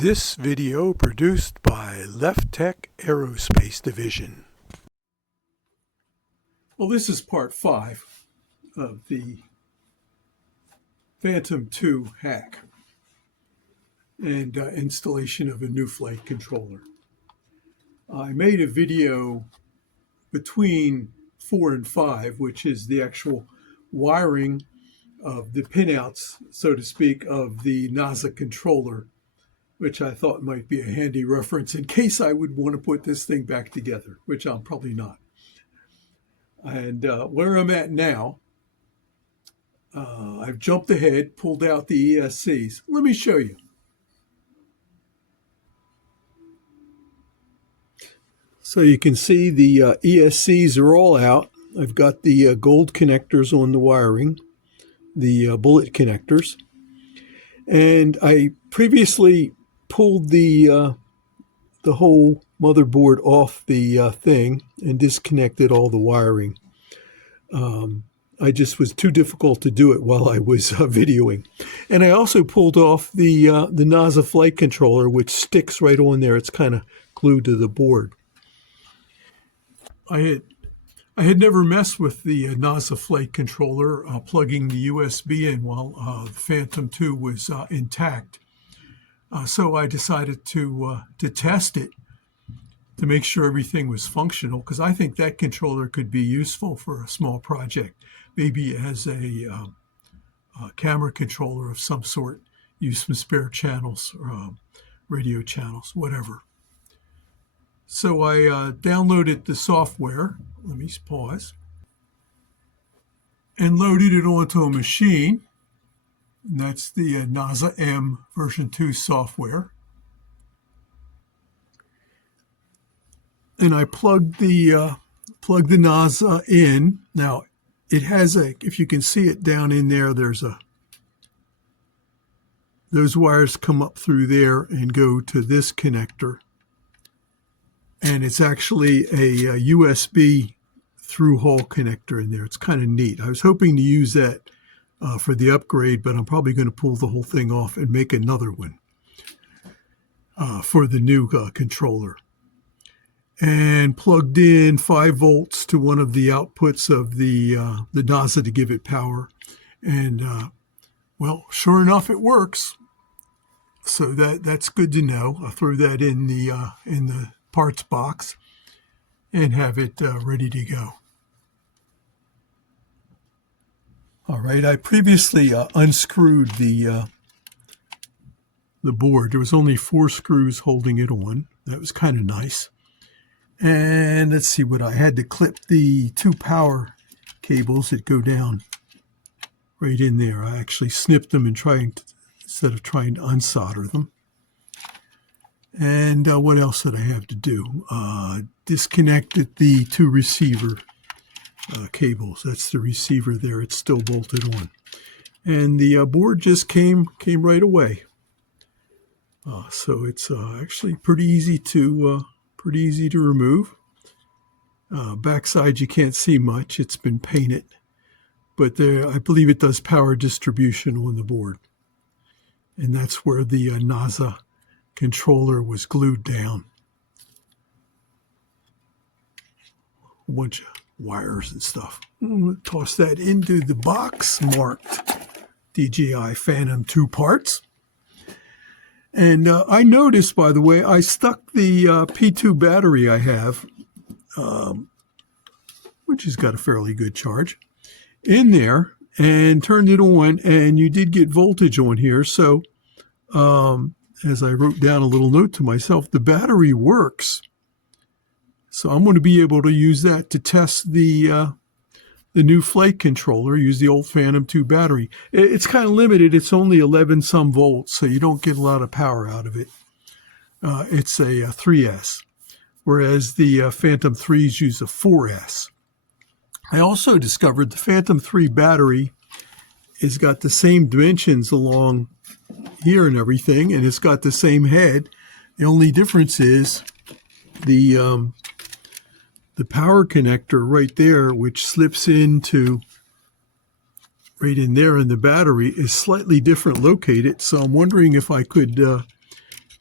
This video produced by Left Tech Aerospace Division. Well, this is part 5 of the Phantom 2 hack and installation of a new flight controller. I made a video between 4 and 5, which is the actual wiring of the pinouts, so to speak, of the NASA controller, which I thought might be a handy reference in case I would want to put this thing back together, which I'm probably not. And where I'm at now, I've jumped ahead, pulled out the ESCs. Let me show you. So you can see the ESCs are all out. I've got the gold connectors on the wiring, the bullet connectors. And I previously pulled the whole motherboard off the thing and disconnected all the wiring. I just was too difficult to do it while I was videoing. And I also pulled off the NASA flight controller, which sticks right on there. It's kind of glued to the board. I had never messed with the NASA flight controller, plugging the USB in while the Phantom 2 was intact. So I decided to test it to make sure everything was functional, because I think that controller could be useful for a small project, maybe as a camera controller of some sort, use some spare channels, or radio channels, whatever. So I downloaded the software. Let me pause. And loaded it onto a machine. And that's the NASA M version 2 software. And I plugged the NASA in. Now it has if you can see it down in there, those wires come up through there and go to this connector. And it's actually a USB through-hole connector in there. It's kind of neat. I was hoping to use that for the upgrade, but I'm probably going to pull the whole thing off and make another one for the new controller. And plugged in 5 volts to one of the outputs of the NASA to give it power. And, well, sure enough, it works. So that's good to know. I'll throw that in the parts box and have it ready to go. All right, I previously unscrewed the board. There was only 4 screws holding it on. That was kind of nice. And let's see what I had to clip the 2 power cables that go down right in there. I actually snipped them and instead of trying to unsolder them. And what else did I have to do? Disconnected the 2 receiver cables. That's the receiver there. It's still bolted on. And the board just came right away. So it's actually pretty easy to remove. Backside you can't see much. It's been painted. But I believe it does power distribution on the board. And that's where the NASA controller was glued down. A bunch of wires and stuff. Toss that into the box marked DJI Phantom 2 parts. And I noticed, by the way, I stuck the P2 battery I have, which has got a fairly good charge, in there and turned it on, and you did get voltage on here. So as I wrote down a little note to myself, the battery works. So I'm going to be able to use that to test the new flight controller, use the old Phantom 2 battery. It's kind of limited. It's only 11 some volts, so you don't get a lot of power out of it. It's a 3S, whereas the Phantom 3s use a 4S. I also discovered the Phantom 3 battery has got the same dimensions along here and everything, and it's got the same head. The only difference is the power connector right there, which slips into right in there in the battery, is slightly different located. So I'm wondering if I could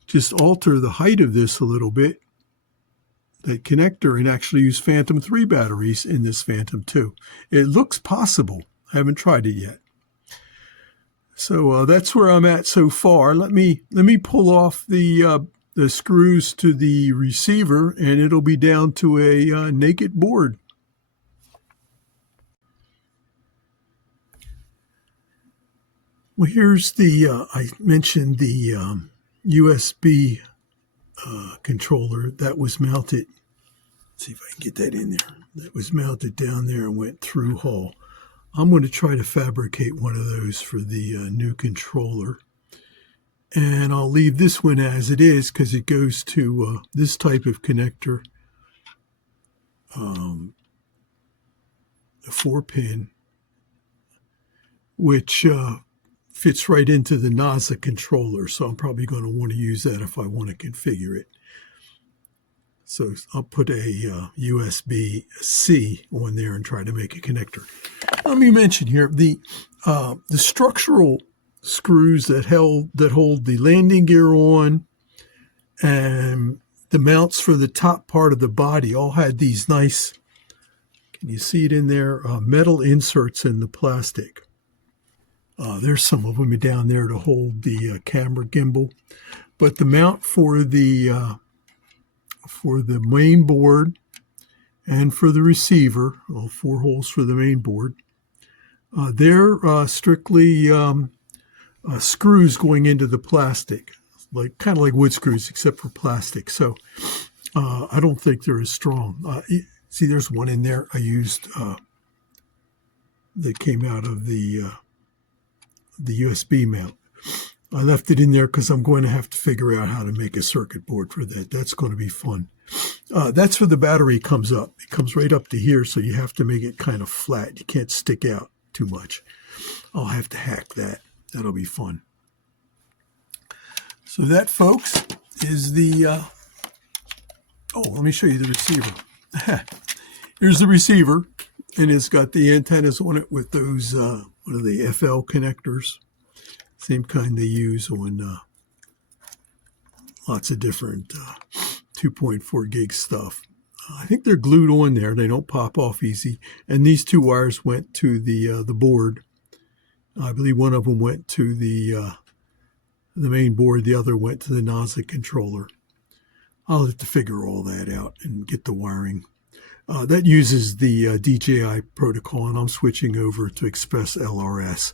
just alter the height of this a little bit, that connector, and actually use Phantom 3 batteries in this Phantom 2. It looks possible. I haven't tried it yet. So that's where I'm at so far. Let me pull off the screws to the receiver, and it'll be down to a naked board. Well, here's the, I mentioned the USB controller that was mounted. Let's see if I can get that in there. That was mounted down there and went through hull. I'm going to try to fabricate one of those for the new controller. And I'll leave this one as it is because it goes to this type of connector, a 4-pin, which fits right into the NASA controller. So I'm probably going to want to use that if I want to configure it. So I'll put a USB-C on there and try to make a connector. Let me mention here the structural screws that hold the landing gear on and the mounts for the top part of the body all had these nice, can you see it in there, metal inserts in the plastic. There's some of them down there to hold the camera gimbal. But the mount for the main board and for the receiver, well, 4 holes for the main board, they're strictly screws going into the plastic, kind of like wood screws except for plastic. So I don't think they're as strong. See, there's one in there I used that came out of the USB mount. I left it in there because I'm going to have to figure out how to make a circuit board for that. That's going to be fun. That's where the battery comes up. It comes right up to here, so you have to make it kind of flat. You can't stick out too much. I'll have to hack that. That'll be fun. So that, folks, is the... let me show you the receiver. Here's the receiver, and it's got the antennas on it with those, what are they, FL connectors. Same kind they use on lots of different 2.4 gig stuff. I think they're glued on there. They don't pop off easy. And these 2 wires went to the board. I believe one of them went to the main board. The other went to the NASA controller. I'll have to figure all that out and get the wiring. That uses the DJI protocol, and I'm switching over to Express LRS.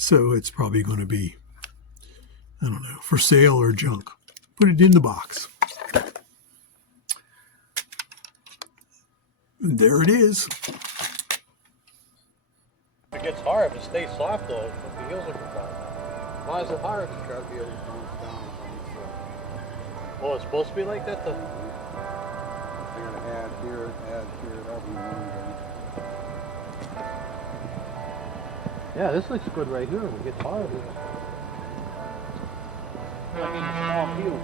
So it's probably going to be, I don't know, for sale or junk. Put it in the box. And there it is. It gets hard. If it stays soft, though, the heels are compressed. Why is it hard? Oh, it's supposed to be like that, though? Add here, Yeah, this looks good right here. It gets hard. I mean, small field.